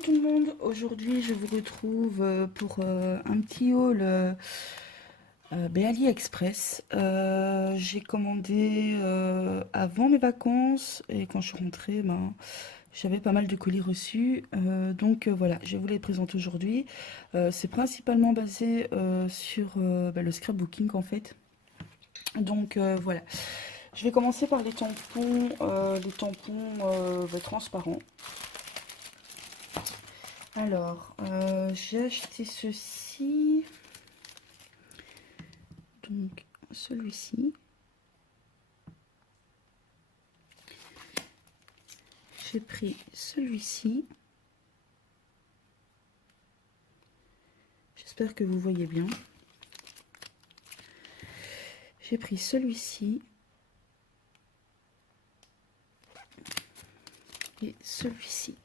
tout le monde, aujourd'hui je vous retrouve pour un petit haul AliExpress. J'ai commandé avant mes vacances et quand je suis rentrée, ben, j'avais pas mal de colis reçus. Voilà, je vais vous les présenter aujourd'hui. C'est principalement basé sur le scrapbooking en fait. Voilà, je vais commencer par les tampons transparents. Alors, j'ai acheté ceci, donc celui-ci. J'ai pris celui-ci. J'espère que vous voyez bien. J'ai pris celui-ci. Et celui-ci.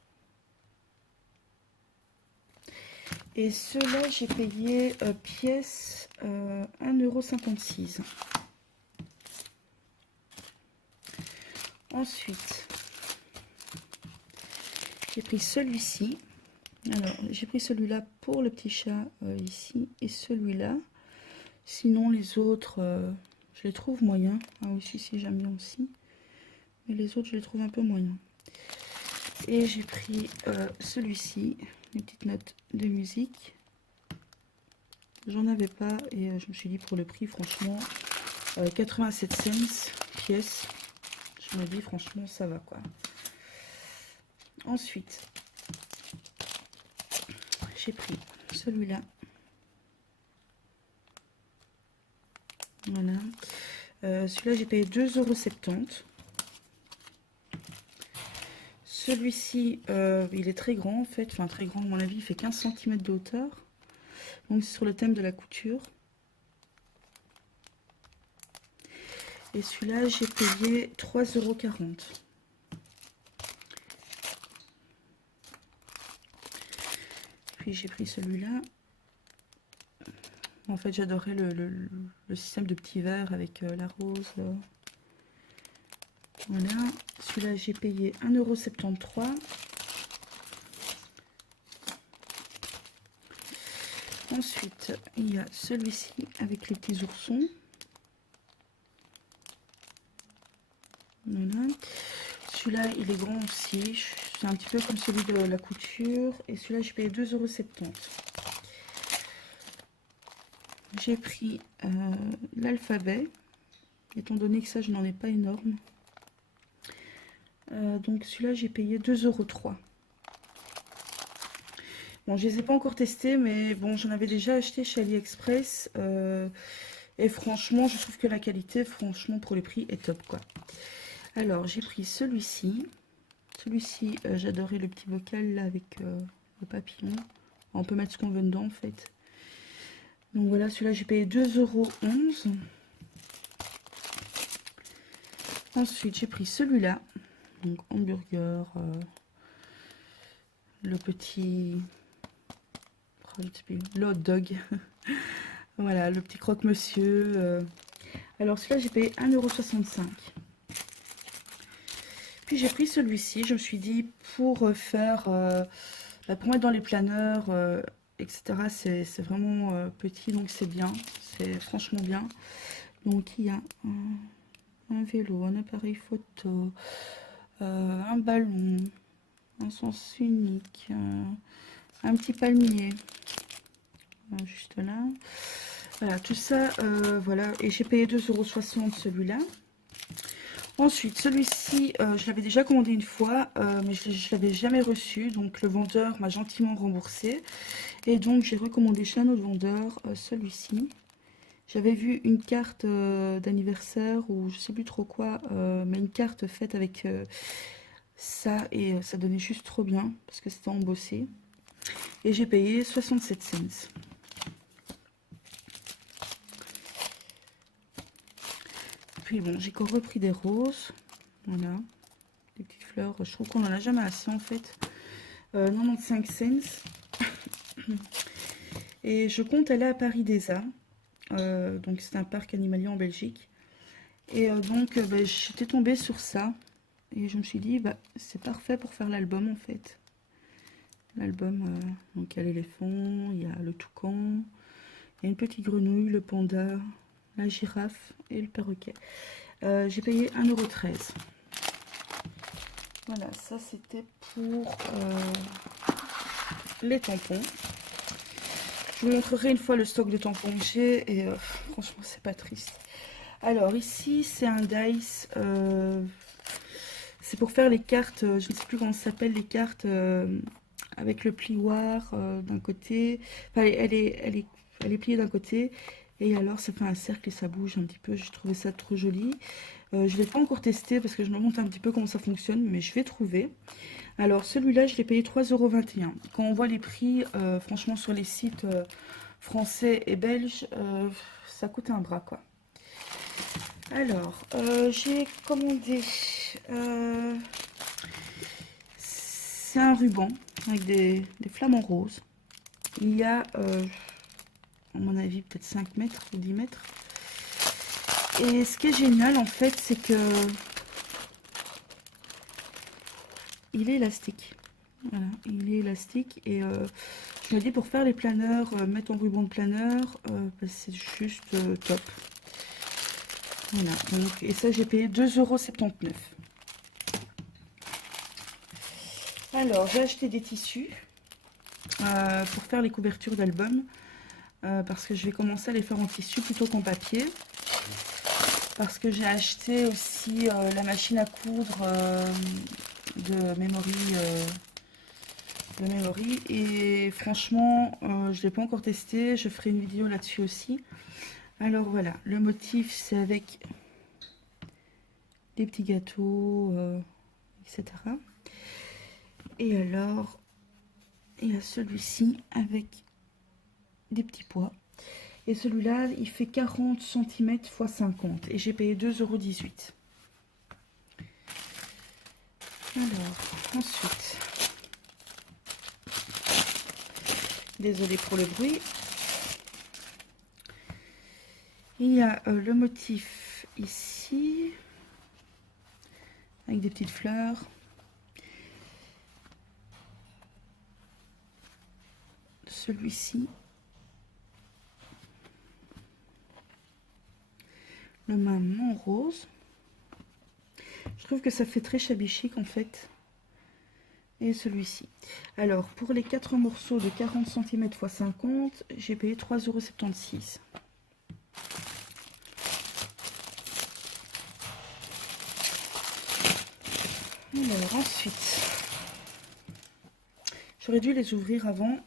Et ceux-là, j'ai payé pièce 1,56 €. Ensuite, j'ai pris celui-ci. Alors, j'ai pris celui-là pour le petit chat ici et celui-là. Sinon, les autres, je les trouve moyens. Ah oui, si, j'aime bien aussi. Mais les autres, je les trouve un peu moyens. Et j'ai pris celui-ci, une petite note de musique. J'en avais pas et je me suis dit pour le prix, franchement, 87 cents pièce. Je me dis franchement, ça va quoi. Ensuite, j'ai pris celui-là. Voilà. Celui-là, j'ai payé 2,70 €. Celui-ci, il est très grand en fait, enfin très grand à mon avis, il fait 15 cm de hauteur. Donc c'est sur le thème de la couture. Et celui-là, j'ai payé 3,40 €. Puis j'ai pris celui-là. En fait, j'adorais le système de petits verres avec la rose. Voilà. Celui-là, j'ai payé 1,73 €. Ensuite, il y a celui-ci avec les petits oursons. Voilà. Celui-là, il est grand aussi. C'est un petit peu comme celui de la couture. Et celui-là, j'ai payé 2,70 €. J'ai pris l'alphabet, étant donné que ça, je n'en ai pas énorme. Donc celui-là, j'ai payé 2,03 €. Bon, je les ai pas encore testés, mais bon, j'en avais déjà acheté chez AliExpress. Et franchement, je trouve que la qualité, franchement, pour le prix, est top, quoi. Alors, j'ai pris celui-ci. Celui-ci, j'adorais le petit bocal, là, avec le papillon. On peut mettre ce qu'on veut dedans, en fait. Donc voilà, celui-là, j'ai payé 2,11 €. Ensuite, j'ai pris celui-là. Donc, hamburger. Le petit... le hot dog. Voilà, le petit croque-monsieur. Alors, celui-là, j'ai payé 1,65 €. Puis, j'ai pris celui-ci. Je me suis dit, pour faire... pour mettre dans les planeurs, etc., c'est vraiment petit, donc c'est bien. C'est franchement bien. Donc, il y a un vélo, un appareil photo, un ballon, un sens unique, un petit palmier, juste là. Voilà, tout ça, voilà. Et j'ai payé 2,60 € celui-là. Ensuite, celui-ci, je l'avais déjà commandé une fois, mais je ne l'avais jamais reçu. Donc, le vendeur m'a gentiment remboursé. Et donc, j'ai recommandé chez un autre vendeur celui-ci. J'avais vu une carte d'anniversaire ou je sais plus trop quoi, mais une carte faite avec ça et ça donnait juste trop bien parce que c'était embossé. Et j'ai payé 67 cents. Puis bon, j'ai encore repris des roses. Voilà, des petites fleurs. Je trouve qu'on en a jamais assez en fait. 95 cents. Et je compte aller à Paris des Arts. Donc c'est un parc animalier en Belgique. Et j'étais tombée sur ça. Et je me suis dit, bah, c'est parfait pour faire l'album en fait. l'album. Donc il y a l'éléphant, il y a le toucan, il y a une petite grenouille, le panda, la girafe et le perroquet. J'ai payé 1,13 €. Voilà, ça c'était pour les tampons. Je vous montrerai une fois le stock de tampons que j'ai et franchement c'est pas triste. Alors ici c'est un dice, c'est pour faire les cartes, je ne sais plus comment ça s'appelle, les cartes avec le plioir d'un côté. Enfin, elle est pliée d'un côté et alors ça fait un cercle et ça bouge un petit peu. J'ai trouvé ça trop joli. Je ne l'ai pas encore testé parce que je me montre un petit peu comment ça fonctionne, mais je vais trouver. Alors celui-là, je l'ai payé 3,21 €. Quand on voit les prix, franchement sur les sites français et belges, ça coûte un bras quoi. Alors, j'ai commandé, c'est un ruban avec des flamants roses. Il y a, à mon avis, peut-être 5 mètres ou 10 mètres. Et ce qui est génial, en fait, c'est que il est élastique. Voilà, il est élastique. Et je me dis, pour faire les planeurs, mettre en ruban de planeur, bah, c'est juste top. Voilà, donc, et ça, j'ai payé 2,79 €. Alors, j'ai acheté des tissus pour faire les couvertures d'albums. Parce que je vais commencer à les faire en tissu plutôt qu'en papier. Parce que j'ai acheté aussi la machine à coudre de Memory. Et franchement, je ne l'ai pas encore testé. Je ferai une vidéo là-dessus aussi. Alors voilà, le motif c'est avec des petits gâteaux, etc. Et alors, il y a celui-ci avec des petits pois. Et celui-là, il fait 40 cm x 50. Et j'ai payé 2,18 €. Alors, ensuite, désolée pour le bruit. Il y a le motif ici, avec des petites fleurs. Celui-ci. Le maman rose. Je trouve que ça fait très shabby chic en fait. Et celui-ci. Alors pour les 4 morceaux de 40 cm x 50, j'ai payé 3,76 €. Alors ensuite, j'aurais dû les ouvrir avant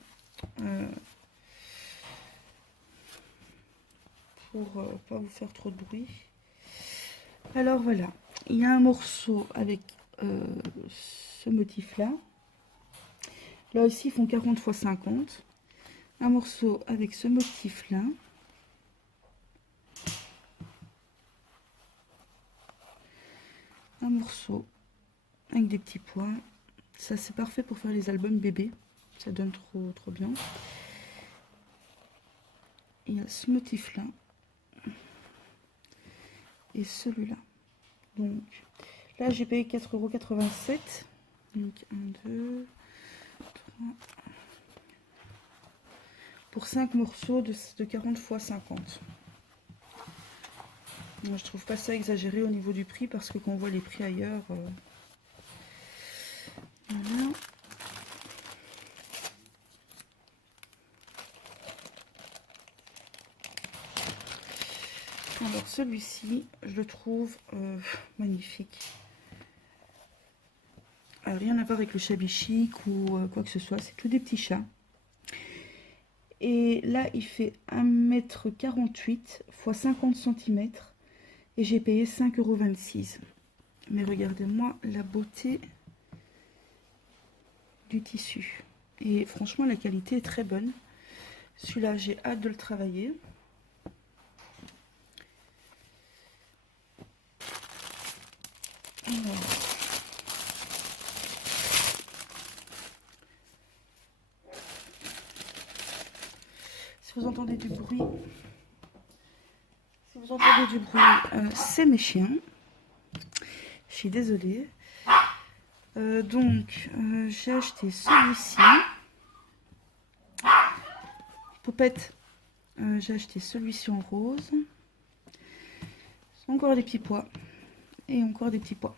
pour pas vous faire trop de bruit. Alors voilà, il y a un morceau avec ce motif là. Là aussi ils font 40 x 50. Un morceau avec ce motif là. Un morceau avec des petits pois. Ça c'est parfait pour faire les albums bébés. Ça donne trop bien. Il y a ce motif là. Et celui-là. Donc là j'ai payé 4,87 €. Donc 1, 2, 3. Pour 5 morceaux de 40 x 50. Moi je trouve pas ça exagéré au niveau du prix parce que quand on voit les prix ailleurs. Voilà. Alors celui-ci, je le trouve magnifique. Rien à voir avec le shabby chic ou quoi que ce soit, c'est tout des petits chats. Et là, il fait 1,48 m x 50 cm et j'ai payé 5,26 €. Mais regardez-moi la beauté du tissu. Et franchement, la qualité est très bonne. Celui-là, j'ai hâte de le travailler. Alors. Si vous entendez du bruit, c'est mes chiens. Je suis désolée. Donc, j'ai acheté celui-ci. poupette, j'ai acheté celui-ci en rose. Encore des petits pois. Et encore des petits pois.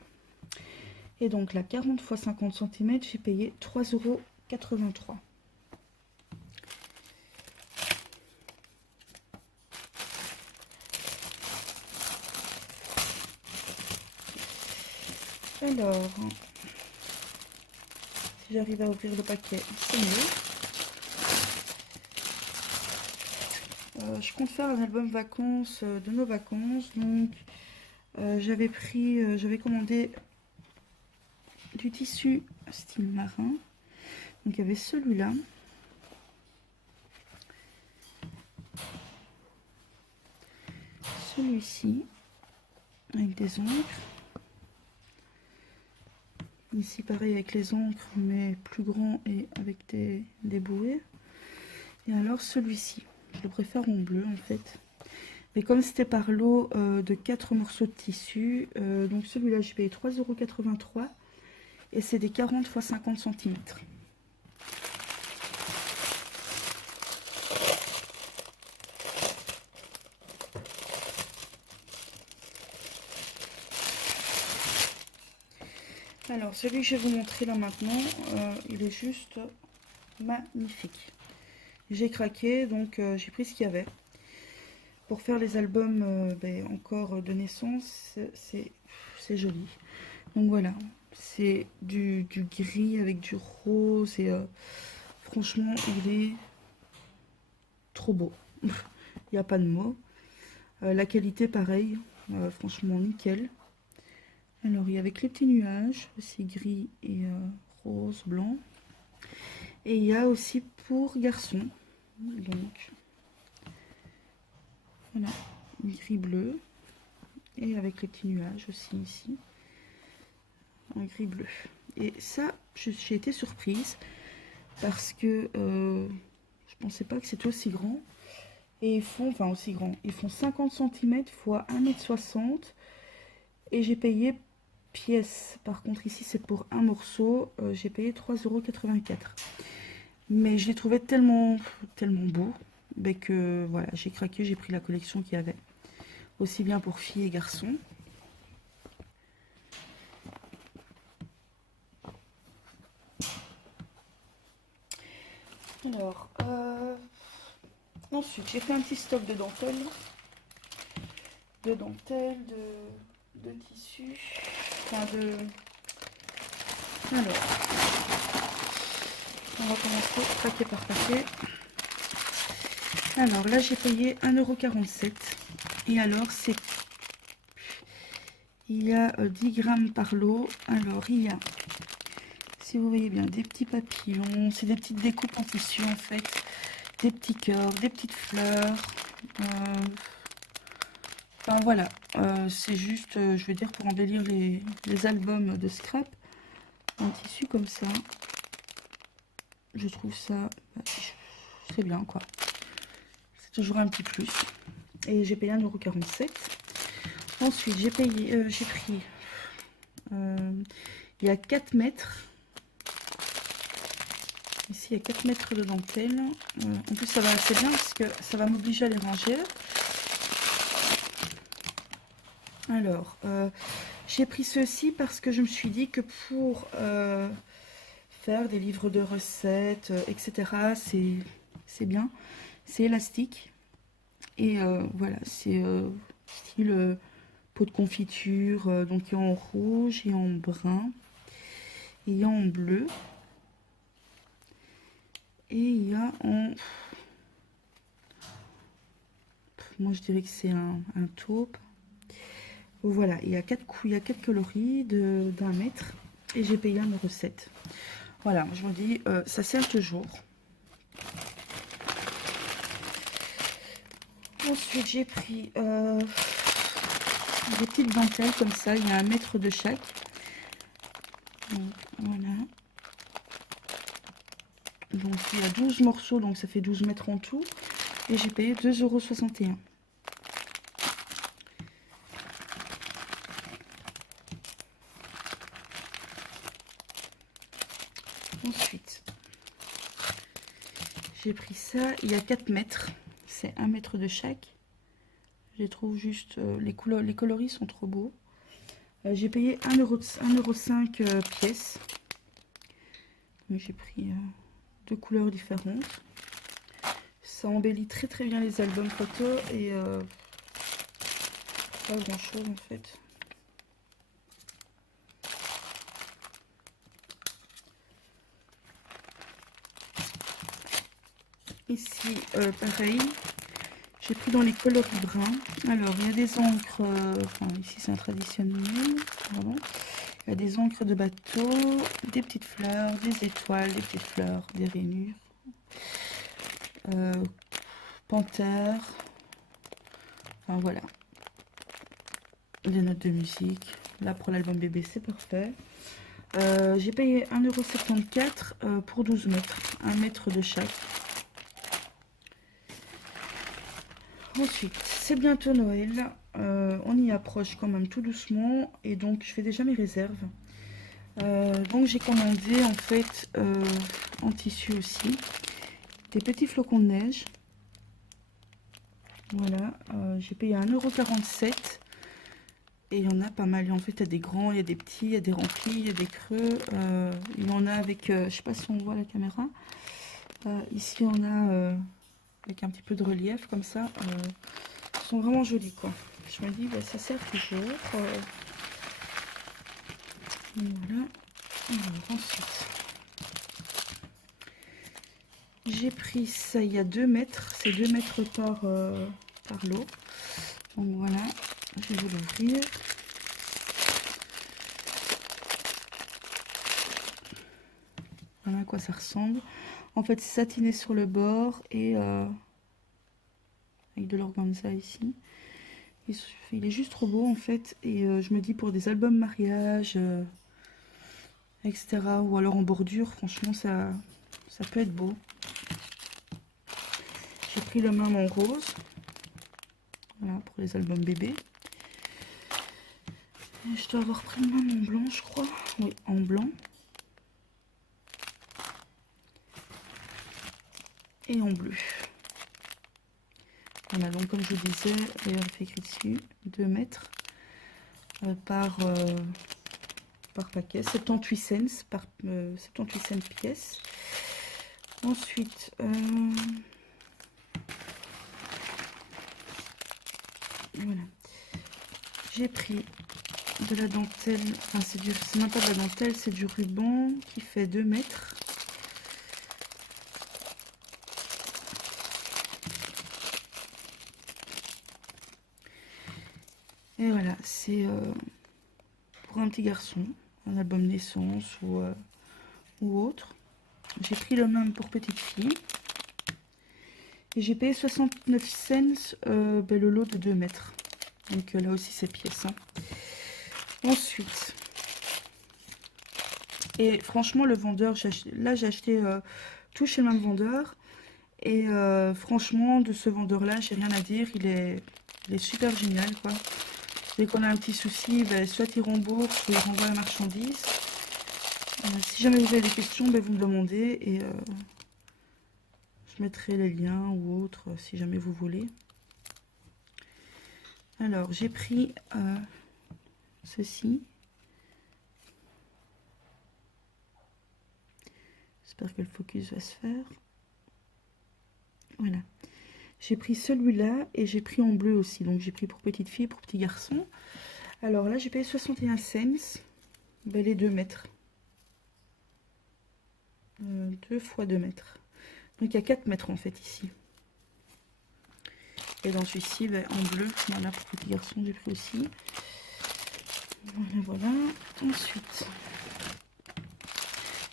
Et donc la 40 x 50 cm, j'ai payé 3,83 €. Alors, si j'arrive à ouvrir le paquet, c'est mieux. Je compte faire un album vacances de nos vacances. Donc, j'avais commandé du tissu style marin. Donc, il y avait celui-là. Celui-ci, avec des encres. Ici, pareil avec les encres, mais plus grand et avec des bouées. Et alors, celui-ci, je le préfère en bleu en fait. Mais comme c'était par lot de 4 morceaux de tissu, donc celui-là, j'ai payé 3,83 € et c'est des 40 x 50 cm. Alors, celui que je vais vous montrer là maintenant, il est juste magnifique. J'ai craqué, donc j'ai pris ce qu'il y avait. Pour faire les albums encore de naissance, c'est joli. Donc voilà, c'est du gris avec du rose et franchement, il est trop beau. Il n'y a pas de mots. La qualité, pareil, franchement nickel. Alors, il y a avec les petits nuages, aussi gris et rose, blanc. Et il y a aussi pour garçons. Donc, voilà, gris-bleu. Et avec les petits nuages aussi ici. En gris-bleu. Et ça, j'ai été surprise. Parce que je pensais pas que c'était aussi grand. Et ils font, enfin aussi grand, ils font 50 cm x 1,60 m. Et j'ai payé pièce. Par contre ici c'est pour un morceau, j'ai payé 3,84 €. Mais je les trouvais tellement beaux que voilà, j'ai craqué, j'ai pris la collection qu'il y avait. Aussi bien pour filles et garçons. Alors, ensuite j'ai fait un petit stock de dentelles. De tissus. Enfin Alors, on va commencer paquet par paquet. Alors là, j'ai payé 1,47 €. Et alors, il y a 10 grammes par lot. Alors, il y a, si vous voyez bien, des petits papillons. C'est des petites découpes en tissu, en fait. Des petits cœurs, des petites fleurs. Enfin, voilà. C'est juste, je veux dire, pour embellir les albums de scrap. Un tissu comme ça. Je trouve ça très bien, quoi. C'est toujours un petit plus. Et j'ai payé 1,47 €. Ensuite, j'ai pris, il y a 4 mètres. Ici, il y a 4 mètres de dentelle. En plus, ça va assez bien parce que ça va m'obliger à les ranger. Alors, j'ai pris ceci parce que je me suis dit que pour faire des livres de recettes, etc., c'est bien. C'est élastique. Et voilà, c'est style pot de confiture. Donc il y a en rouge et en brun. Et il y a en bleu. Et il y a en... Moi je dirais que c'est un taupe. Voilà, il y a 4 coloris d'1 mètre. Et j'ai payé 1,07 €. Voilà, je me dis, ça sert toujours. Ensuite, j'ai pris des petites dentelles comme ça. Il y a 1 mètre de chaque. Donc, voilà. Donc, il y a 12 morceaux, donc ça fait 12 mètres en tout. Et j'ai payé 2,61 €. Ensuite, J'ai pris ça, il y a 4 mètres. C'est 1 mètre de chaque. Je les trouve juste... les coloris sont trop beaux. J'ai payé 1,05 € pièce. J'ai pris 2 couleurs différentes. Ça embellit très très bien les albums photos et pas grand chose en fait. Ici, pareil, j'ai pris dans les coloris bruns. Alors, il y a des encres, enfin, ici c'est un traditionnel, pardon. Il y a des encres de bateau, des petites fleurs, des étoiles, des petites fleurs, des rainures, panthère, enfin voilà. Des notes de musique. Là, pour l'album bébé, c'est parfait. J'ai payé 1,74 € pour 12 mètres, 1 mètre de chaque. Ensuite, c'est bientôt Noël, on y approche quand même tout doucement et donc je fais déjà mes réserves. Donc j'ai commandé en fait en tissu aussi des petits flocons de neige. Voilà, j'ai payé 1,47 € et il y en a pas mal. En fait, il y a des grands, il y a des petits, il y a des remplis, il y a des creux. Il y en a avec, je sais pas si on voit la caméra. Ici, on a avec un petit peu de relief comme ça. Ils sont vraiment jolis quoi. Je me dis, bah, ça sert toujours. Voilà. Alors, ensuite, j'ai pris ça, il y a 2 mètres. C'est 2 mètres par lot. Donc voilà, je vais l'ouvrir. Voilà à quoi ça ressemble. En fait, c'est satiné sur le bord et avec de l'organza ici. Il est juste trop beau en fait. Et je me dis pour des albums mariage, etc. Ou alors en bordure, franchement, ça peut être beau. J'ai pris le même en rose. Voilà, pour les albums bébés. Et je dois avoir pris le même en blanc, je crois. Oui, en blanc. Et en bleu. Voilà, donc comme je vous disais, d'ailleurs il fait écrit dessus, 2 mètres par paquet, 78 cents par 78 cents pièce. Ensuite, voilà, j'ai pris de la dentelle, enfin c'est même pas de la dentelle, c'est du ruban qui fait 2 mètres. Et voilà, c'est pour un petit garçon, un album naissance ou autre. J'ai pris le même pour petite fille. Et j'ai payé 69 cents le lot de 2 mètres. Donc là aussi c'est pièce. Hein. Ensuite, et franchement le vendeur, là j'ai acheté tout chez le même vendeur. Et franchement de ce vendeur là, j'ai rien à dire. Il est super génial quoi. Dès qu'on a un petit souci, ben, soit il rembourse, soit il renvoie la marchandise. Si jamais vous avez des questions, ben, vous me demandez et je mettrai les liens ou autres si jamais vous voulez. Alors j'ai pris ceci. J'espère que le focus va se faire. Voilà. J'ai pris celui-là et j'ai pris en bleu aussi. Donc j'ai pris pour petite fille, pour petit garçon. Alors là j'ai payé 61 cents. Ben, les 2 mètres. 2 fois 2 mètres. Donc il y a 4 mètres en fait ici. Et dans celui-ci, ben, en bleu, voilà, pour petit garçon, j'ai pris aussi. Voilà, voilà. Ensuite,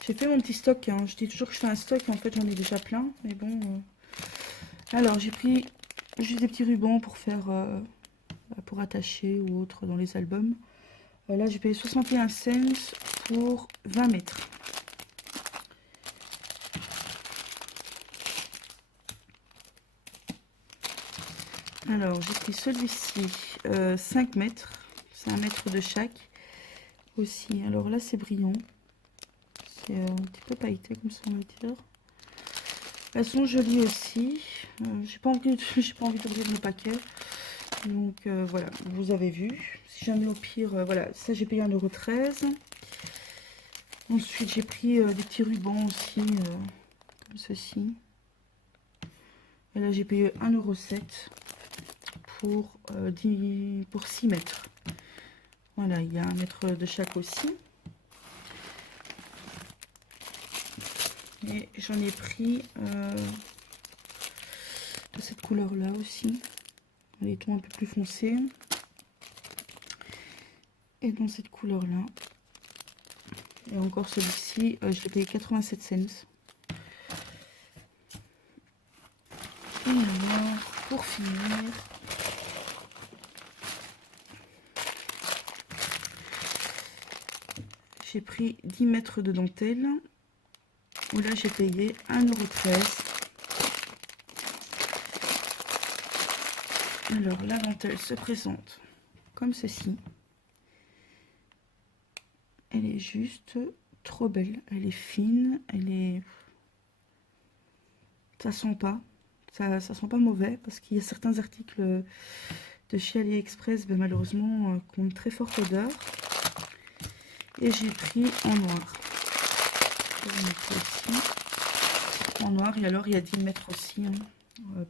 j'ai fait mon petit stock. Hein. Je dis toujours que je fais un stock, et en fait, j'en ai déjà plein. Mais bon. Alors, j'ai pris juste des petits rubans pour faire, pour attacher ou autre dans les albums. Là, j'ai payé 61 cents pour 20 mètres. Alors, j'ai pris celui-ci, 5 mètres. C'est 1 mètre de chaque. Aussi, alors là, c'est brillant. C'est un petit peu pailleté, comme ça, on va dire. Elles sont jolies aussi. J'ai pas envie j'ai pas envie d'ouvrir le paquet. Donc voilà, vous avez vu. Si jamais au pire, voilà, ça j'ai payé 1,13 €. Ensuite j'ai pris des petits rubans aussi, comme ceci. Et là j'ai payé 1,07 € pour 6 mètres. Voilà, il y a 1 mètre de chaque aussi. Et j'en ai pris de cette couleur là aussi. Les tons un peu plus foncés. Et dans cette couleur là. Et encore celui-ci, je l'ai payé 87 cents. Et alors, pour finir, j'ai pris 10 mètres de dentelle. Où là, j'ai payé 1,13 €. Alors, la dentelle se présente comme ceci. Elle est juste trop belle. Elle est fine. Elle est... Ça sent pas. Ça sent pas mauvais. Parce qu'il y a certains articles de chez AliExpress, ben, malheureusement, qui ont une très forte odeur. Et j'ai pris en noir. Je vais le mettre ici. En noir. Et alors, il y a 10 mètres aussi. Hein,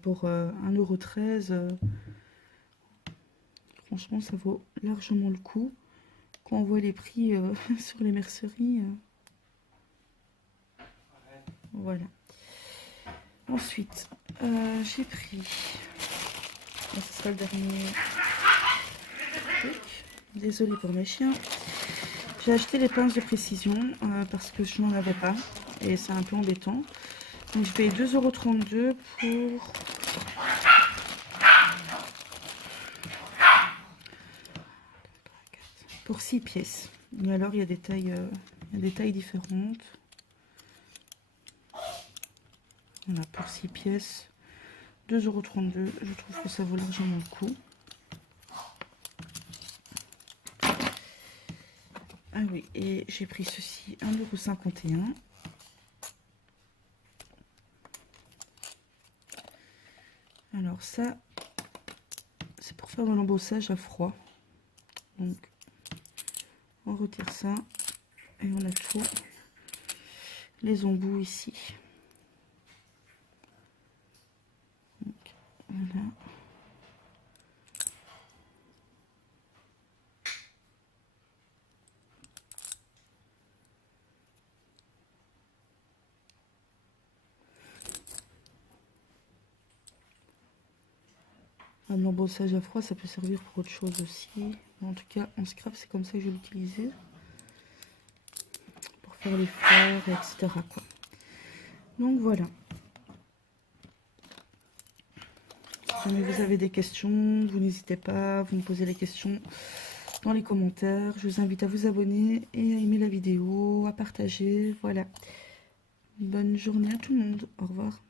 pour 1,13 €. Franchement, ça vaut largement le coup. Quand on voit les prix sur les merceries. Voilà. Ensuite, j'ai pris... ce sera le dernier truc. Désolée pour mes chiens. J'ai acheté les pinces de précision parce que je n'en avais pas. Et c'est un peu embêtant. Donc je paye 2,32 € pour 6 pièces. Et alors il y a des tailles différentes. Voilà, pour 6 pièces, 2,32 €. Je trouve que ça vaut largement le coup. Ah oui, et j'ai pris ceci, 1,51 €. Alors ça, c'est pour faire de l'embossage à froid. Donc, on retire ça et on a tout les embouts ici. Donc, voilà. L'embossage à froid, ça peut servir pour autre chose aussi. En tout cas, en scrap, c'est comme ça que je vais l'utiliser. Pour faire les fleurs, etc. quoi. Donc voilà. Si jamais vous avez des questions, vous n'hésitez pas, vous me posez les questions dans les commentaires. Je vous invite à vous abonner et à aimer la vidéo, à partager. Voilà. Bonne journée à tout le monde. Au revoir.